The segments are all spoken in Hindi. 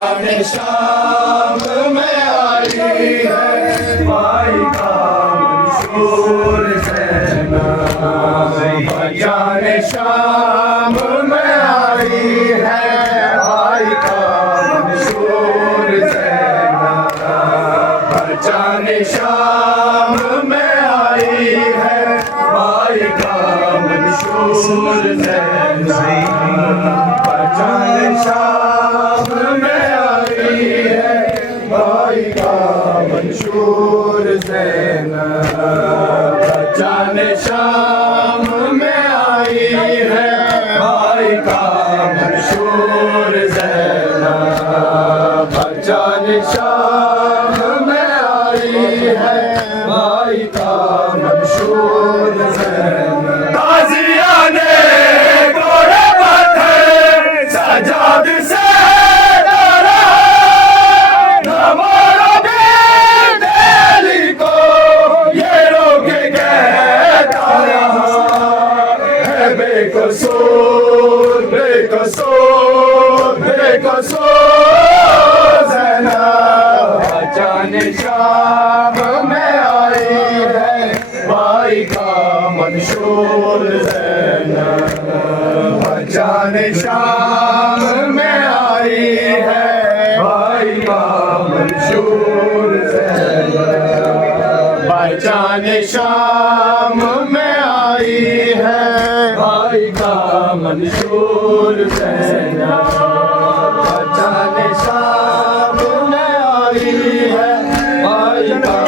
शाम में आई है भाई का मंशूर सेना। जाने शाम में आई है भाई का मंशूर सेना। जाने शाम में आई है भाई का मंशूर सेना। जाने शाम में भाई का मंशूर सेना। जाने शाम में आई है भाई का मंशूर सेना। जाने शाम में आई है भाई का मंशूर सेना। ताज़ियाने घोड़े पत्थर सजाद से बेकसूर बेकसूर बेकसूर ज़ैना। जाने शाम में आई है भाई का मंशूर ज़ैना। जाने शाम में आई है भाई का मंशूर ज़ैना। जाने शाम में आई है भाई का मंशूर सेना। जाने शाम में आई है भाई का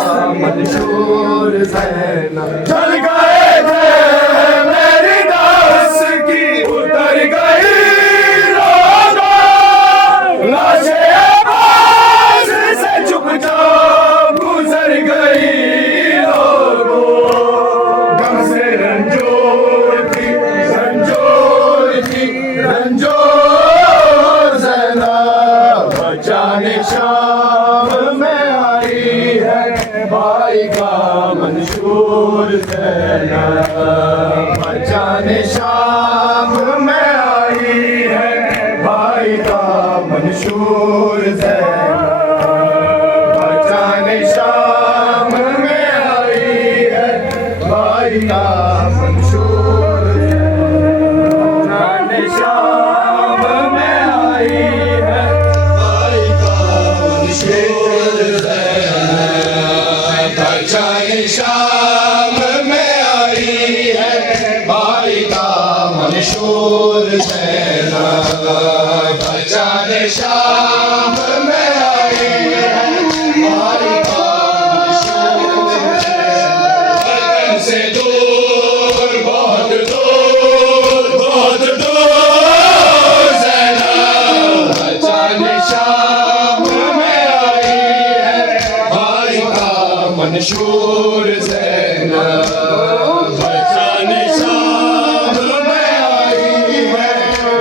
मंशूर सेना। चल गए थे मेरी दास की उतर गई लाशें आवाज़ से चुपचाप गुजर गई। जाने शाम में आई है भाई का मंशूर सेना। जाने शाम में आई है भाई का मंशूर सेना। जाने शाम में आई है भाई का मंशूर सेना। जाने शाम में आई है जाने शाम में आई है भाई का मंशूर सेना। जाने शाम में आई है भाई का मंशूर सेना। से दूर बहुत दूर बहुत दूर सेना। जाने शाम में आई है भाई का मंशूर सेना। जाने शाम में आई है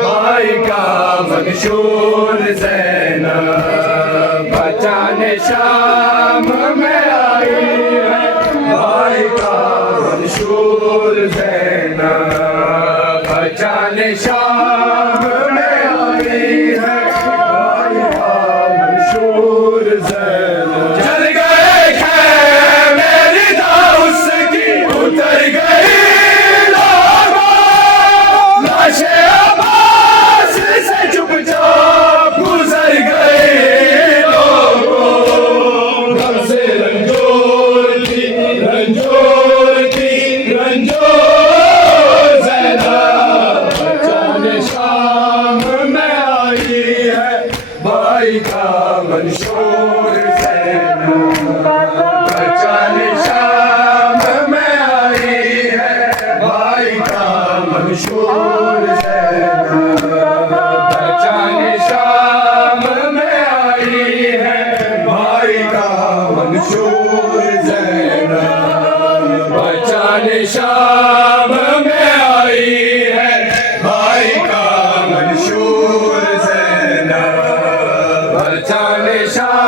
भाई का मंशूर सेना। जाने शाम में आई है भाई का मंशूर सेना। जाने शाम में आई है भाई का मंशूर सेना। चल गए मेरी दास की उतर गई लाशें आवाज़ से चुपचाप गुजर गई। गम से रंजोर थी रंजोर थी रंजोर ज़ैना। जाने शाम में आई है भाई का मंशूर सेना। जाने शाम में आई है भाई का मंशूर सेना। जाने शाम में आई है भाई का मंशूर सेना। जाने शाम में आई है भाई का मंशूर सेना। जाने शाम